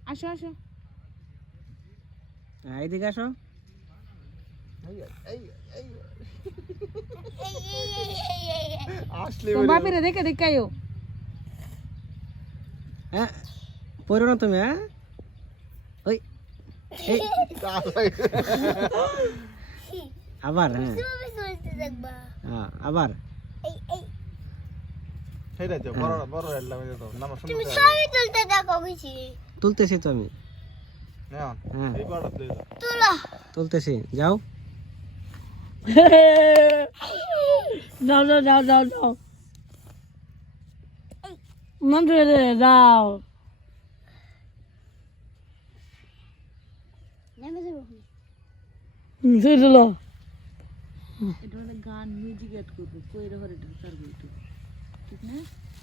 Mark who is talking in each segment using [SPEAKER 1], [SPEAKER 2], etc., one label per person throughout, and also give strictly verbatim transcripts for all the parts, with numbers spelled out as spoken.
[SPEAKER 1] আসো আসো
[SPEAKER 2] এইদিকে আসো
[SPEAKER 1] তোমার বাপেরে দেখে দেখে আইও
[SPEAKER 2] হ্যাঁ পড়ো না তুমি হ্যাঁ ওই এই আবার হ্যাঁ হ্যাঁ আবার তুলতেছি তো আমি হ্যাঁ তুলতেছি যাও
[SPEAKER 3] যাও যাও যাও যাও যাও মন্দিরে যাও সেটা
[SPEAKER 1] এটা মানে গান মিউজিক এড করবো কইরে হরে এটা করবো একটু ঠিক না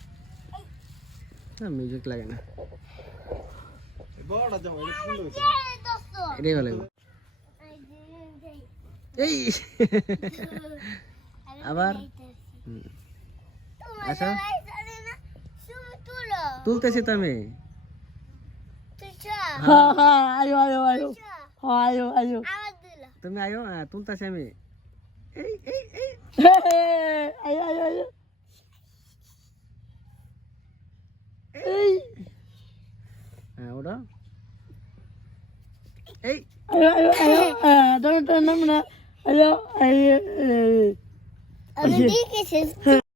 [SPEAKER 2] না মিউজিক লাগে না
[SPEAKER 4] বড়টা যাও এটা সুন্দর হইছে
[SPEAKER 2] এটাই ভালো লাগবে এই আবার হুম। আচ্ছা তুলতেছি তো আমি
[SPEAKER 3] হ্যাঁ হ্যাঁ আয়ো আয়ো আয়ো আয়ো আয়ো
[SPEAKER 2] তুমি আয়ো হ্যাঁ তুলতেছি আমি এই এই এই
[SPEAKER 3] আয়ো আয়ো আয়ো এই
[SPEAKER 2] হ্যাঁ ওটা এই
[SPEAKER 3] আয়ো আয়ো আয়ো দাঁড়া দাঁড়া নাম না আয়ো আয়ো
[SPEAKER 5] আমি দেখেছি